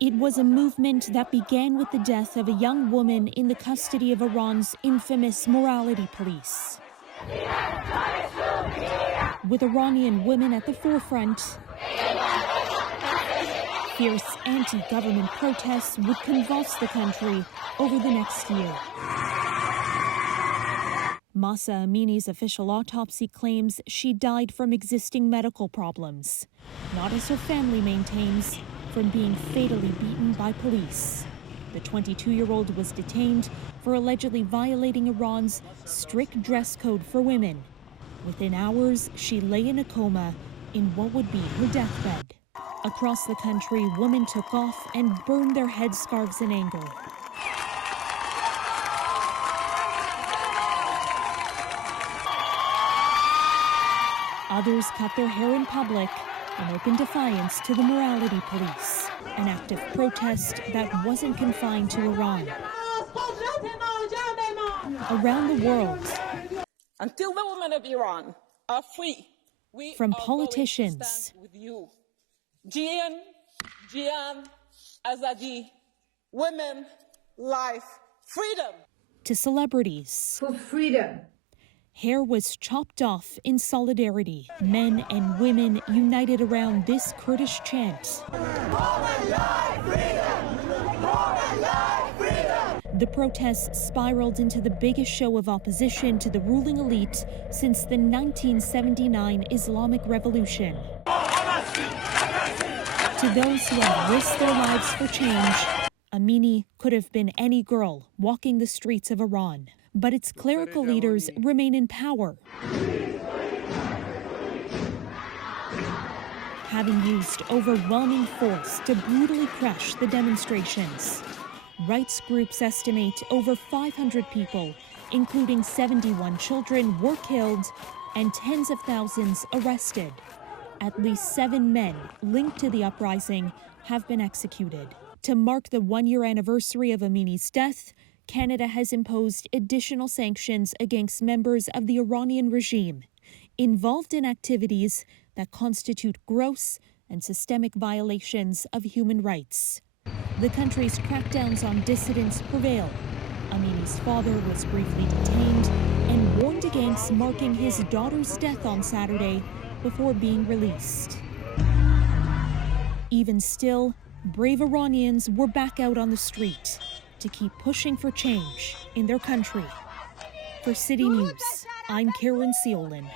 It was a movement that began with the death of a young woman in the custody of Iran's infamous morality police. With Iranian women at the forefront, fierce anti-government protests would convulse the country over the next year. Mahsa Amini's official autopsy claims she died from existing medical problems, not, as her family maintains, from being fatally beaten by police. The 22-year-old was detained for allegedly violating Iran's strict dress code for women. Within hours, she lay in a coma in what would be her deathbed. Across the country, women took off and burned their headscarves in anger. Others cut their hair in public in open defiance to the morality police, an act of protest that wasn't confined to Iran. Around the world, until the women of Iran are free, from politicians with you. Jian, Azadi, women, life, freedom. To celebrities. For freedom. Hair was chopped off in solidarity. Men and women united around this Kurdish chant. The protests spiraled into the biggest show of opposition to the ruling elite since the 1979 Islamic Revolution. To those who have risked their lives for change, Amini could have been any girl walking the streets of Iran. But its clerical leaders remain in power, having used overwhelming force to brutally crush the demonstrations. Rights groups estimate over 500 people, including 71 children, were killed and tens of thousands arrested. At least 7 men linked to the uprising have been executed. To mark the one-year anniversary of Amini's death, Canada has imposed additional sanctions against members of the Iranian regime involved in activities that constitute gross and systemic violations of human rights. The country's crackdowns on dissidents prevail. Amini's father was briefly detained and warned against marking his daughter's death on Saturday before being released. Even still, brave Iranians were back out on the street to keep pushing for change in their country. For City News, I'm Caryn Ceolin.